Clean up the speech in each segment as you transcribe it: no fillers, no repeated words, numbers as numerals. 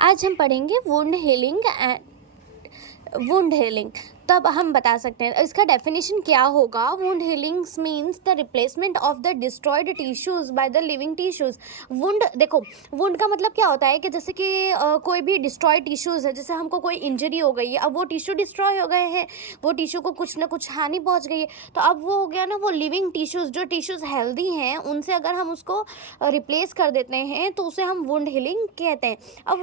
आज हम पढ़ेंगे वुंड हीलिंग तब हम बता सकते हैं इसका डेफिनेशन क्या होगा। Wound healings means the replacement of the destroyed tissues by the living tissues. Wound देखो, वुंड का मतलब क्या होता है कि जैसे कि कोई भी डिस्ट्रॉयड टिश्यूज है, जैसे हमको कोई इंजरी हो गई है, अब वो टिश्यू डिस्ट्रॉय हो गए हैं, वो टिश्यू को कुछ ना कुछ हानि पहुंच गई है, तो अब वो हो गया ना, वो लिविंग टिश्यूज, जो टिश्यूज हेल्दी हैं उनसे अगर हम उसको रिप्लेस कर देते हैं तो उसे हम वुंड हीलिंग कहते हैं। अब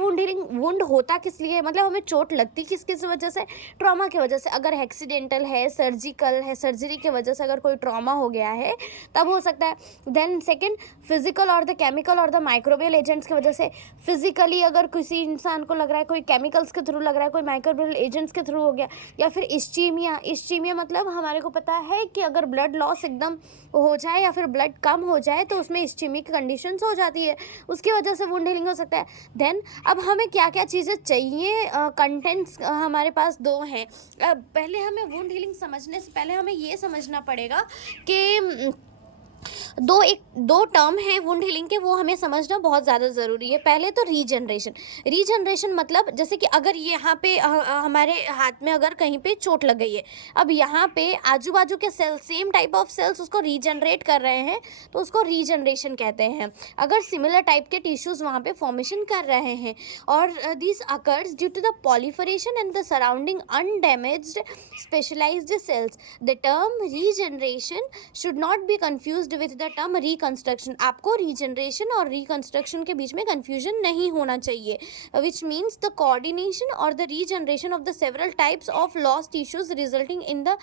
वुंड होता किस लिए, मतलब हमें चोट लगती किस किस वजह से, ट्रॉमा की वजह से। अगर एक्सीडेंटल है, सर्जिकल है, सर्जरी की वजह से अगर कोई ट्रॉमा हो गया है तब हो सकता है। देन सेकंड, फिजिकल और द केमिकल और द माइक्रोबियल एजेंट्स की वजह से। फिजिकली अगर किसी इंसान को लग रहा है कोई केमिकल्स के थ्रू लग रहा है, कोई माइक्रोबियल एजेंट्स के थ्रू हो गया, या फिर इस्चीमिया मतलब हमारे को पता है कि अगर ब्लड लॉस एकदम हो जाए या फिर ब्लड कम हो जाए तो उसमें इस्चीमिक कंडीशंस हो जाती है, उसकी वजह से वुंड हीलिंग हो सकता है। देन अब हमें क्या क्या चीज़ें चाहिए, कंटेंट्स हमारे पास दो हैं। पहले हमें वुंड हीलिंग समझने से पहले हमें ये समझना पड़ेगा कि दो टर्म है वुंड हीलिंग के, वो हमें समझना बहुत ज़्यादा ज़रूरी है। पहले तो रीजनरेशन मतलब जैसे कि अगर यहाँ पे हमारे हाथ में अगर कहीं पे चोट लग गई है, अब यहाँ पे आजू बाजू के cells, same type of cells उसको रीजनरेट कर रहे हैं तो उसको रीजनरेशन कहते हैं। अगर सिमिलर टाइप के टिश्यूज़ वहाँ पे फॉर्मेशन कर रहे हैं और this occurs due to the proliferation and the surrounding undamaged specialised cells. The term regeneration should not be confused with the term reconstruction. आपको रीजनरेशन और रिकंस्ट्रक्शन के बीच में कंफ्यूजन नहीं होना चाहिए, विच मीन्स द कोऑर्डिनेशन और the regeneration of the several types of lost tissues resulting in the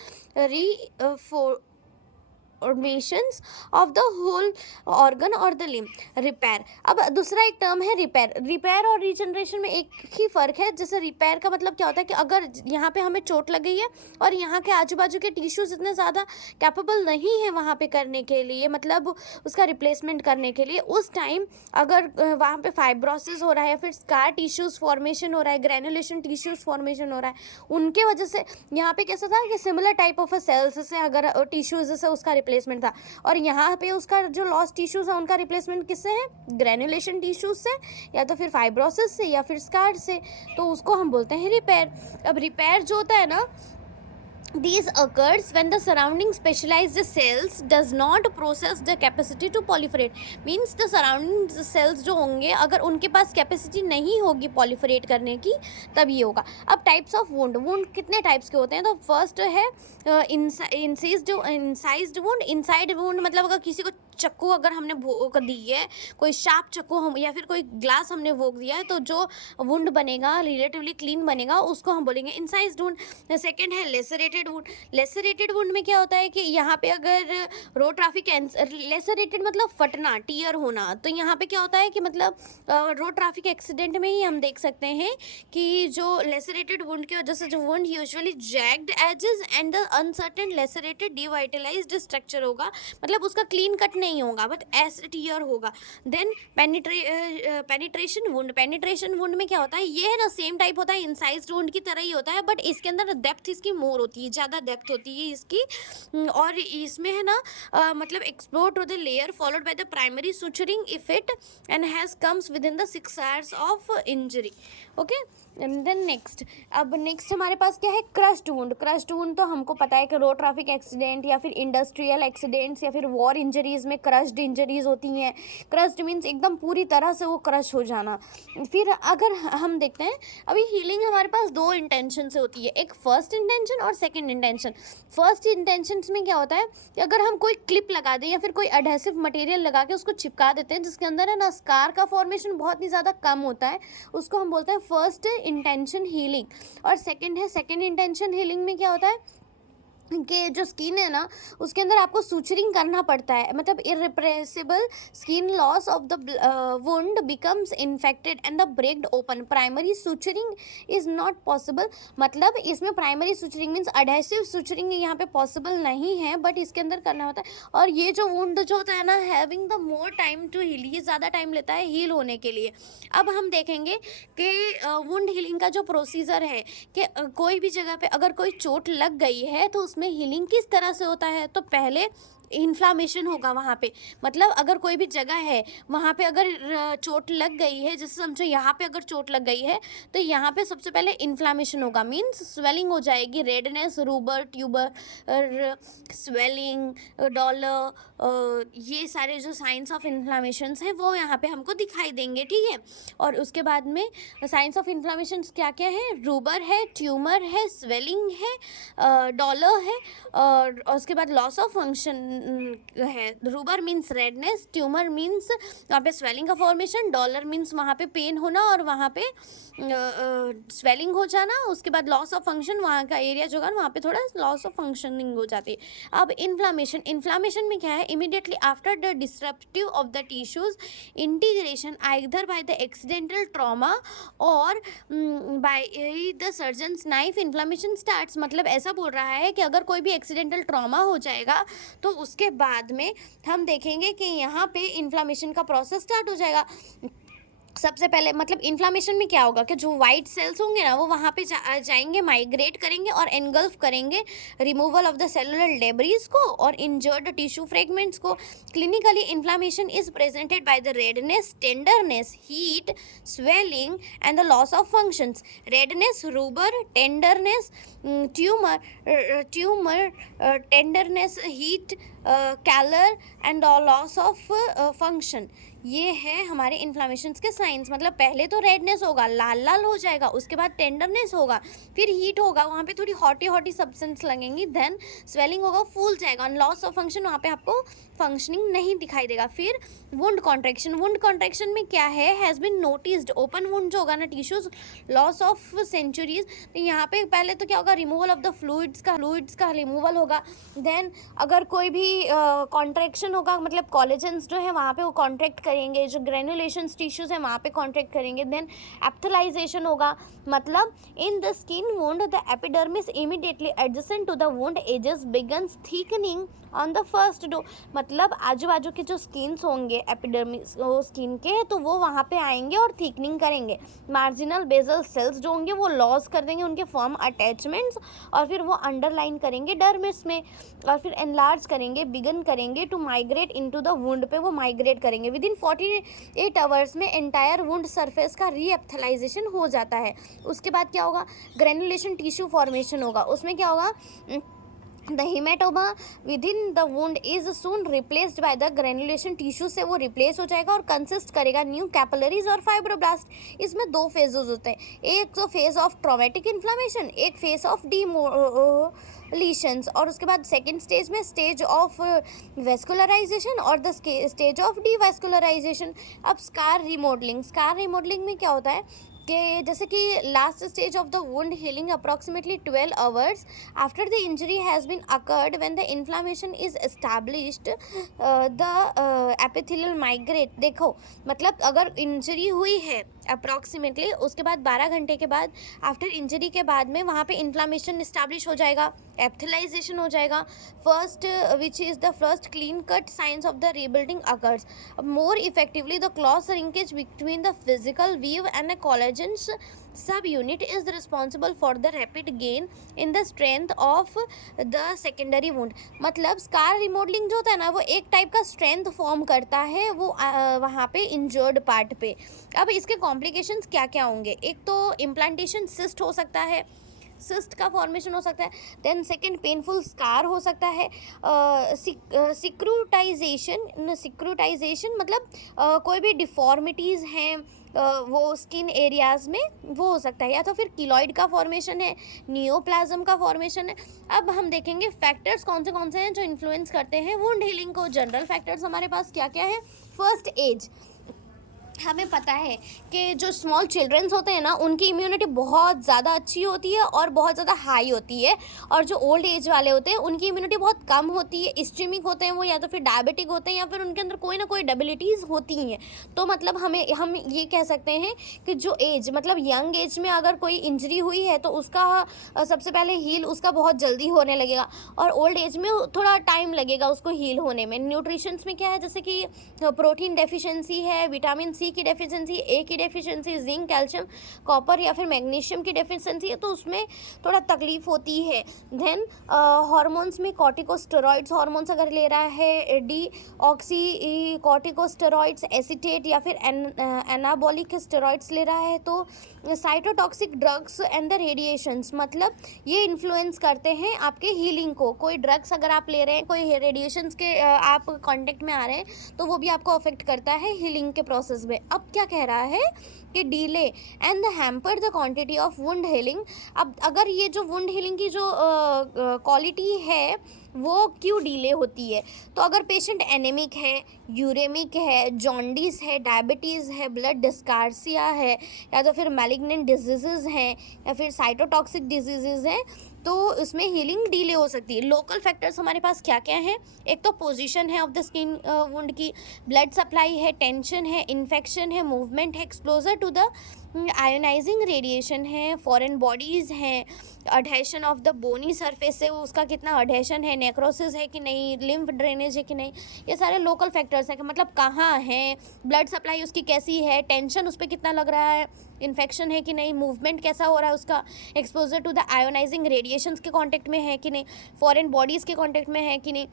formations of the whole organ और द लिम्ब। रिपेयर, अब दूसरा एक टर्म है रिपेयर और रीजनरेशन में एक ही फ़र्क है। जैसे रिपेयर का मतलब क्या होता है कि अगर यहाँ पे हमें चोट लग गई है और यहाँ के आजू बाजू के टिश्यूज़ इतने ज़्यादा कैपेबल नहीं है वहाँ पे करने के लिए, मतलब उसका रिप्लेसमेंट करने के लिए, उस टाइम अगर वहाँ पे फाइब्रोसिस हो रहा है या फिर स्कार टिश्यूज़ फॉर्मेशन हो रहा है, ग्रैनुलेशन टिश्यूज़ फॉर्मेशन हो रहा है, उनके वजह से यहाँ पे कैसा था कि सिमिलर टाइप ऑफ सेल्स से अगर टिश्यूज़ से उसका रिप्लेसमेंट था, और यहाँ पे उसका जो लॉस्ट टिश्यूज है उनका रिप्लेसमेंट किससे है, ग्रैनुलेशन टिश्यूज से, या तो फिर फाइब्रोसिस से, या फिर स्कार से, तो उसको हम बोलते हैं रिपेयर। अब रिपेयर जो होता है ना, These occurs when the surrounding specialized cells does not possess the capacity to proliferate. Means the surrounding cells जो होंगे अगर उनके पास कैपेसिटी नहीं होगी proliferate करने की, तब ये होगा। अब टाइप्स ऑफ वुंड कितने टाइप्स के होते हैं, तो फर्स्ट है इंसाइज्ड वुंड। इनसाइड वुंड मतलब अगर किसी को चक्कू अगर हमने भोंक दी है, कोई शार्प चक्कू हम या फिर कोई ग्लास हमने भोंक दिया है, तो जो वुंड बनेगा रिलेटिवली क्लीन बनेगा, उसको हम बोलेंगे इंसाइज्ड वुंड। सेकेंड है लेसरेटेड वुंड। लेसरेटेड वुंड में क्या होता है कि यहाँ पे अगर रोड ट्रैफिक, लेसरेटेड मतलब फटना, टीयर होना, तो यहाँ पे क्या होता है कि मतलब रोड ट्रैफिक एक्सीडेंट में ही हम देख सकते हैं कि जो लेसरेटेड वुंड की वजह से जो wound usually jagged edges and the uncertain lacerated devitalised structure होगा, मतलब उसका क्लीन कट नहीं होगा बट एस टीयर होगा। देन पेनिट्रेशन वुंड में क्या होता है, ये है ना सेम टाइप होता है, इंसाइज्ड वुंड की तरह ही होता है, बट इसके अंदर डेप्थ इसकी मोर होती है, ज़्यादा डेप्थ होती है इसकी, और इसमें है ना मतलब explore to the layer followed by the primary suturing effect and has comes with in the 6 hours of injury. Okay, and then next हमारे पास क्या है, क्रश्ड वुंड तो हमको पता है कि रोड ट्रैफिक एक्सीडेंट या फिर इंडस्ट्रियल एक्सीडेंट्स या फिर वॉर इंजरीज़ में क्रश्ड इंजरीज़ होती हैं। क्रश्ड मीन्स एकदम पूरी तरह से वो क्रश हो जाना। फिर अगर हम देखते हैं, अभी हीलिंग हमारे पास दो इंटेंशन से होती है, एक फर्स्ट इंटेंशन और सेकेंड इंटेंशन। फर्स्ट इंटेंशन में क्या होता है कि अगर हम कोई क्लिप लगा दें या फिर कोई एडहेसिव मटेरियल लगा के उसको चिपका देते हैं जिसके अंदर है ना स्कार का फॉर्मेशन बहुत ही ज़्यादा कम होता है, उसको हम बोलते हैं फर्स्ट इंटेंशन हीलिंग। और सेकेंड इंटेंशन हीलिंग में क्या होता है कि जो स्किन है ना उसके अंदर आपको सूचरिंग करना पड़ता है, मतलब irreparable skin loss of the wound becomes infected and the breaked open. Primary suturing is not possible, मतलब इसमें primary suturing means adhesive suturing यहाँ पे पॉसिबल नहीं है, बट इसके अंदर करना होता है। और ये जो वुंड जो होता है ना, having the more time to heal, ये ज़्यादा टाइम लेता है हील होने के लिए। अब हम देखेंगे कि वुंड हीलिंग का जो प्रोसीजर है कि कोई भी जगह पे अगर कोई चोट लग गई है तो उसमें हीलिंग किस तरह से होता है। तो पहले इन्फ्लामेशन होगा वहाँ पे। मतलब अगर कोई भी जगह है वहाँ पे अगर चोट लग गई है, जैसे समझो यहाँ पे अगर चोट लग गई है तो यहाँ पे सबसे पहले इन्फ्लामेशन होगा, मीन्स स्वेलिंग हो जाएगी, रेडनेस, रूबर, ट्यूबर, स्वेलिंग, डॉलर, ये सारे जो साइंस ऑफ इन्फ्लामेशंस हैं वो यहाँ पे हमको दिखाई देंगे, ठीक है। और उसके बाद में साइंस ऑफ इन्फ्लामेशन क्या क्या है, रूबर है, ट्यूमर है, स्वेलिंग है, डॉलर है, और उसके बाद लॉस ऑफ फंक्शन है। रूबर मीन्स रेडनेस, ट्यूमर मीन्स वहाँ पे स्वेलिंग का फॉर्मेशन, डॉलर मीन्स वहाँ पे पेन होना और वहाँ पे स्वेलिंग हो जाना। उसके बाद लॉस ऑफ फंक्शन, वहाँ का एरिया जो है वहाँ पे थोड़ा लॉस ऑफ फंक्शनिंग हो जाती है। अब इन्फ्लामेशन में क्या है, immediately after the disruptive of the tissues integration either by the accidental trauma और by the surgeon's knife inflammation starts. मतलब ऐसा बोल रहा है कि अगर कोई भी एक्सीडेंटल ट्रॉमा हो जाएगा तो उसके बाद में हम देखेंगे कि यहाँ पे इन्फ्लामेशन का प्रोसेस स्टार्ट हो जाएगा। सबसे पहले मतलब इन्फ्लामेशन में क्या होगा कि जो वाइट सेल्स होंगे ना वो वहाँ पे जाएंगे, माइग्रेट करेंगे और एनगल्फ करेंगे removal of the cellular debris को और इंजर्ड टिश्यू फ्रेगमेंट्स को। Clinically inflammation is presented by the redness, tenderness, heat, swelling and the loss of functions. Redness, rubor, tenderness, tumour, tenderness, heat, calor and loss of function, ये है हमारे इन्फ्लामेशंस के science. मतलब पहले तो रेडनेस होगा, लाल लाल हो जाएगा, उसके बाद टेंडरनेस होगा, फिर हीट होगा, वहाँ पे थोड़ी हॉटी सब्सटेंस लगेंगी, देन स्वेलिंग होगा, फूल जाएगा, लॉस ऑफ फंक्शन, वहाँ पे आपको फंक्शनिंग नहीं दिखाई देगा। फिर वुंड कॉन्ट्रैक्शन, वुंड कॉन्ट्रैक्शन में क्या है, has been noticed open wound जो होगा ना टिश्यूज, लॉस ऑफ सेंचुरीज। तो यहाँ पे पहले तो क्या होगा, रिमूवल ऑफ द फ्लूइड्स का रिमूवल होगा। देन अगर कोई भी कॉन्ट्रैक्शन होगा, मतलब कोलेजन्स जो है वहाँ पे वो कॉन्ट्रैक्ट करेंगे, जो ग्रेनुलेशन टिश्यूज है वहाँ पे कॉन्ट्रैक्ट करेंगे। देन एप्थलाइजेशन होगा, मतलब in the skin wound the epidermis immediately adjacent to the wound edges begins thickening on the first day. मतलब आजू बाजू के जो स्किन्स होंगे एपिडर्मिस स्किन के, तो वो वहाँ पे आएंगे और थिकनिंग करेंगे। मार्जिनल बेसल सेल्स जो होंगे वो लॉस कर देंगे उनके फर्म अटैचमेंट्स और फिर वो अंडरलाइन करेंगे डर्मिस में और फिर एनलार्ज करेंगे, बिगन करेंगे to migrate into the wound पे वो माइग्रेट करेंगे। विद इन 48 आवर्स में एंटायर वुंड सरफेस का रीएप्थलाइजेशन हो जाता है। उसके बाद क्या होगा, ग्रेनुलेशन टिश्यू फॉर्मेशन होगा। उसमें क्या होगा, the haematoma with in the wound is soon replaced by the granulation tissue, से वो रिप्लेस हो जाएगा और कंसिस्ट करेगा न्यू कैपिलरीज और फाइब्रोब्लास्ट। इसमें दो फेजेस होते हैं, एक तो फेज ऑफ ट्रॉमेटिक इन्फ्लामेशन, एक फेज ऑफ लीशंस, और उसके बाद सेकेंड स्टेज में स्टेज ऑफ वेस्कुलराइजेशन और द स्टेज ऑफ डीवेस्कुलराइजेशन। अब स्कार रिमॉडलिंग में क्या होता है कि जैसे कि last stage of the wound healing approximately 12 hours after the injury has been occurred when the inflammation is established the epithelial migrate. देखो मतलब अगर इंजरी हुई है अप्रॉक्सीमेटली, उसके बाद 12 घंटे के बाद आफ्टर इंजरी के बाद में वहाँ पे इन्फ्लामेशन इस्टेब्लिश हो जाएगा, एप्थलाइजेशन हो जाएगा। First which is the first clean cut science of the rebuilding occurs more effectively the clause linkage between the physical weave and the collagen's subunit is responsible for the rapid gain in the strength of the secondary wound। मतलब scar remodelling जो होता है ना वो एक type का strength form करता है वो वहाँ पे इंजर्ड पार्ट पे। अब इसके कॉम्प्लिकेशंस क्या क्या होंगे, एक तो इम्प्लांटेशन सिस्ट हो सकता है, सिस्ट का फॉर्मेशन हो सकता है। देन सेकंड पेनफुल स्कार हो सकता है। सिक्रूटाइजेशन मतलब कोई भी डिफॉर्मिटीज़ हैं वो स्किन एरियाज़ में वो हो सकता है, या तो फिर कीलॉइड का फॉर्मेशन है, नियोप्लाज्म का फॉर्मेशन है। अब हम देखेंगे फैक्टर्स कौन से हैं जो इन्फ्लुएंस करते हैं वुंड हीलिंग को। जनरल फैक्टर्स हमारे पास क्या क्या है, फर्स्ट एज। हमें पता है कि जो स्मॉल चिल्ड्रंस होते हैं ना उनकी इम्यूनिटी बहुत ज़्यादा अच्छी होती है और बहुत ज़्यादा हाई होती है, और जो ओल्ड एज वाले होते हैं उनकी इम्यूनिटी बहुत कम होती है, इस्चेमिक होते हैं वो, या तो फिर डायबिटिक होते हैं, या फिर उनके अंदर कोई ना कोई डेबिलिटीज़ होती हैं। तो मतलब हम ये कह सकते हैं कि जो एज मतलब यंग एज में अगर कोई इंजरी हुई है तो उसका सबसे पहले हील उसका बहुत जल्दी होने लगेगा, और ओल्ड एज में थोड़ा टाइम लगेगा उसको हील होने में। न्यूट्रिशंस में क्या है, जैसे कि प्रोटीन डेफिशिएंसी है, विटामिन सी सी की डेफिशिएंसी, ए की डेफिशिएंसी, जिंक, कैल्शियम, कॉपर या फिर मैग्नीशियम की डेफिशिएंसी है तो उसमें थोड़ा तकलीफ होती है। देन हार्मोन्स में कॉर्टिकोस्टेरॉइड्स हार्मोन्स अगर ले रहा है, डी ऑक्सी कॉर्टिकोस्टेरॉइड्स, एसिटेट या फिर एनाबॉलिक स्टेरॉइड्स ले रहा है तो cytotoxic drugs and the radiations, मतलब ये इन्फ्लुएंस करते हैं आपके हीलिंग को। कोई ड्रग्स अगर आप ले रहे हैं, कोई रेडिएशंस के आप कांटेक्ट में आ रहे हैं तो वो भी आपको अफेक्ट करता है हीलिंग के प्रोसेस में। अब क्या कह रहा है कि delay and the hamper the quantity of wound healing. अब अगर ये जो वुंड हीलिंग की जो क्वालिटी है वो क्यों डिले होती है, तो अगर पेशेंट एनेमिक है, यूरेमिक है, जॉन्डिस है, डायबिटीज़ है, ब्लड डिस्कार्सिया है, या तो फिर मैलिग्नेंट डिजीज़ हैं, या फिर साइटोटॉक्सिक डिजीज़ हैं, तो उसमें हीलिंग डिले हो सकती है। लोकल फैक्टर्स हमारे पास क्या क्या हैं, एक तो पोजीशन है ऑफ द स्किन वुंड की, ब्लड सप्लाई है, टेंशन है, इन्फेक्शन है, मूवमेंट है, exposure to the ionising radiation है, फॉरेन बॉडीज़ हैं, adhesion of the bony surface से उसका कितना अडहेशन है, नेक्रोसिस है कि नहीं, लिम्फ ड्रेनेज है कि नहीं, ये सारे लोकल फैक्टर्स हैं कि मतलब कहाँ है, ब्लड सप्लाई उसकी कैसी है, टेंशन उस पर कितना लग रहा है, इन्फेक्शन है कि नहीं, मूवमेंट कैसा हो रहा है उसका, exposure to the ionising radiations के कांटेक्ट में है कि नहीं, फॉरेन बॉडीज़ के कांटेक्ट में है कि नहीं,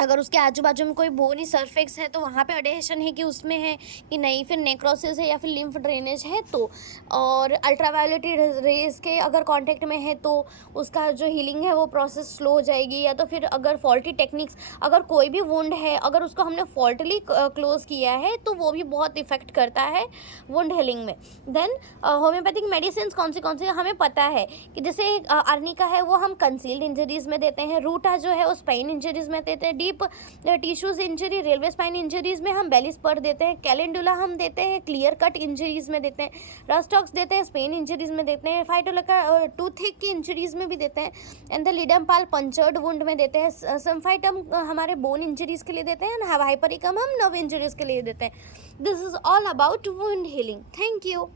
अगर उसके आजू बाजू में कोई बोनी सरफेक्स है तो वहाँ पे अडेशन है कि उसमें है कि नहीं, फिर नेक्रोसिस है या फिर लिम्फ ड्रेनेज है तो, और अल्ट्रावायलेट रेज के अगर कांटेक्ट में है तो उसका जो हीलिंग है वो प्रोसेस स्लो हो जाएगी। या तो फिर अगर फॉल्टी टेक्निक्स, अगर कोई भी वुंड है अगर उसको हमने फॉल्टली क्लोज किया है तो वो भी बहुत इफेक्ट करता है वुंड हीलिंग में। देन होम्योपैथिक मेडिसिन कौन सी हमें पता है कि जैसे अर्निका है वो हम कंसील्ड इंजरीज में देते हैं, रूटा जो है वो स्पाइन इंजरीज में देते हैं, deep tissues injury railway spine injuries में हम बेली स्पर देते हैं, कैलेंडुला हम देते हैं क्लियर कट इंजरीज में देते हैं, रस्टॉक्स देते हैं स्पेन इंजरीज में देते हैं, फाइटोलका टूथिक की इंजरीज में भी देते हैं, and the Ledum Pal punctured wound में देते हैं, समफाइटम हमारे बोन इंजरीज के लिए देते हैं, हाइपरिकम हम नर्व इंजरीज के लिए देते हैं। This is all about wound healing. Thank you.